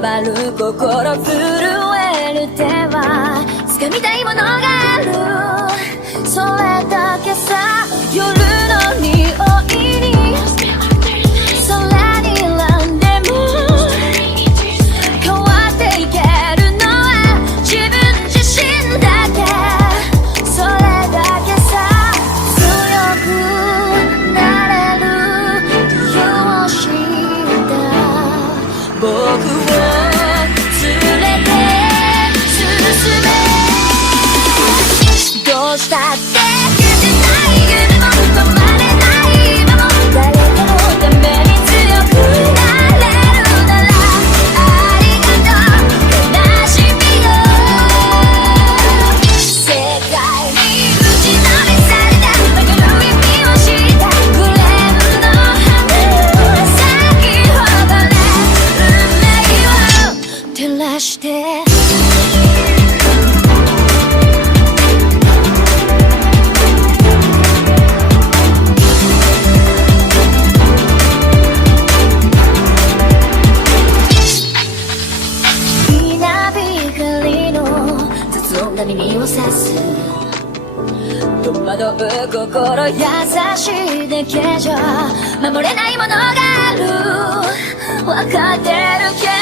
回る心震える手は掴みたいものがある、それだけさ。夜の匂いに空に選んでも変わっていけるのは自分自身だけ、それだけさ。強くなれる理由を知った僕を連れて進め、どうしたって夢も止まれない今も誰かのために強くなれるならありがとう悲しみよ。世界に打ちのめされた曲の意味を知ったグレープの花咲き誇れ運命を照らして。耳を刺す戸惑う心優しいだけじゃ守れないものがある、分かってるけど